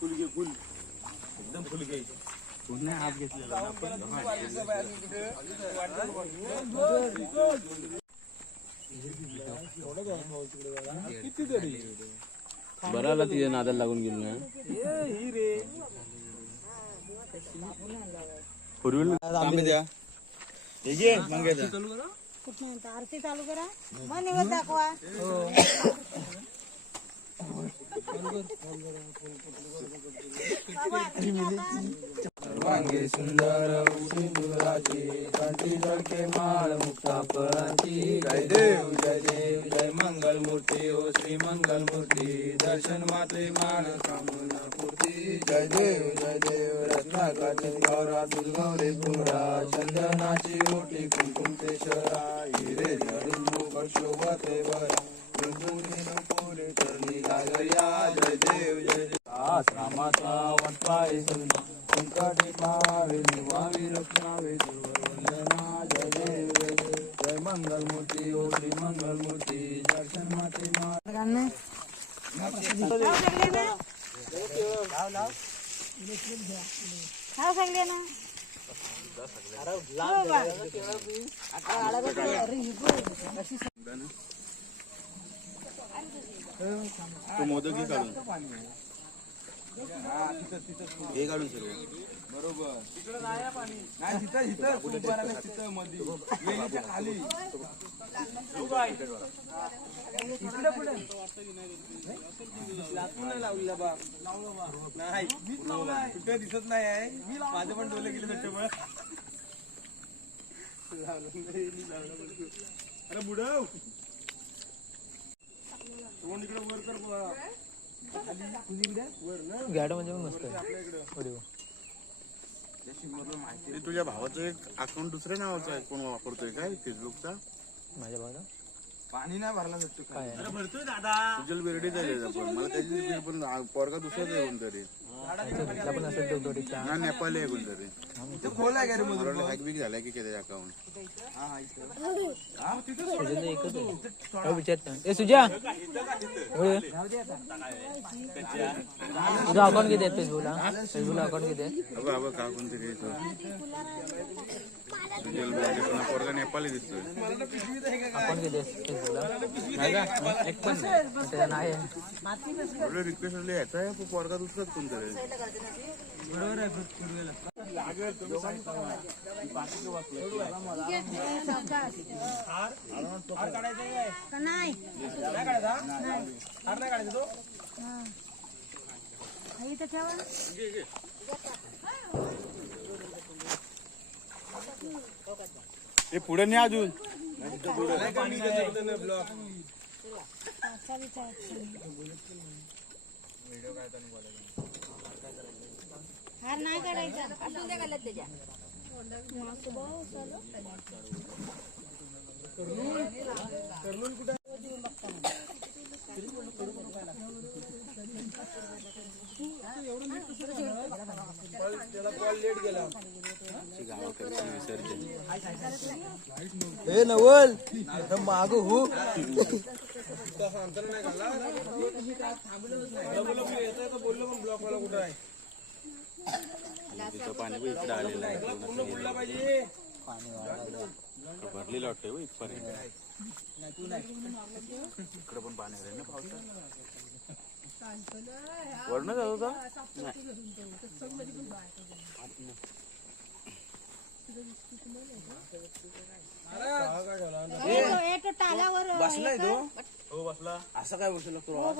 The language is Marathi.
फुल घे फुल. एकदम फुल घे पुन्हा हात घेतलेला ना आपण. बरं आला तिच्या नादाला लागून गेलो ना? द्या. हे आरती चालू करा. मग निवड दाखवा. सर्वांगी सुंदर सिंदुराची कंठी झळके माळ मुक्ता फळाची जय देव जय देव जय मंगल मूर्ती ओ श्री मंगल मूर्ती दर्शन मात्रे मान कामना पूर्ती जय देव जय देव रत्नाकाची गौरा दुर्गौरी पुरा चंदनाची ओटी कुंकुम ते शरा हिरे जडून मुख शोभते वरा कुंकुमी नुपुरे चरणी लागल्या जय देव जय देव रामाचा वटपाय संकटी पावे निवावी रक्षावे वंदना जय देव जय देव जय मंगल मूर्ती ओ श्री मंगल मूर्ती दर्शन माते मा नाव सांगले ना हो बा. तू मोदक घे काढून. हे काढून सर्व बरोबर. नाही तिथं तिथं कुठे तिथं मध्ये वेलीच्या खाली. इकडे पुढे लातून लावलेला बा. नाही कुठे दिसत नाही आहे? माझं पण डोले गेले त्याच्यामुळे. अरे बुडव. तोंड इकडे वर कर बा. खाली तुझी वर ना गाडी म्हणजे मस्त आपल्या इकडं ते तुझ्या भावाचं एक अकाउंट दुसऱ्या नावाचं आहे कोण वापरतोय काय? फेसबुकचा माझ्या भागा पाणी नाही भरला जातो काय? बेरडीचा आहे त्याचा पण. मला त्याची ते पण पोरगा दुसराच आहे कोणतरी. पण असेल ना नेपाली आहे कोणतरी. ते खोल आहे का अकाउंट सुजाता एकच आहे. हो विचारता ए सुजा. होय. तुझं अकाउंट किती आहे? फेसबुकला. फेसबुकला अकाउंट किती आहे? का कोणतरी सुजल पण हा पोरगा नेपाली दिसतोय अकाउंट किती आहे फेसबुकला माझा एक पण नाही. आहे एवढं रिक्वेस्ट आली याचा आहे पण पोरगा दुसराच कोणतरी का नाही नाही काढायचा तो हा, इथं ठेवा हे पुढे नाही अजून. हार नाही काढायचा. त्याला कॉल लेट गेला. हे ए नवल माग हो. कुठं तिथं पाणी इकडे आलेलं आहे. पूर्ण पाहिजे भरलेलं वाटतंय हो इथपर्यंत. इकडे पण पाणी ना पावसात वरण जात होता? बसलाय तो हो बसला. असं काय बसलो हो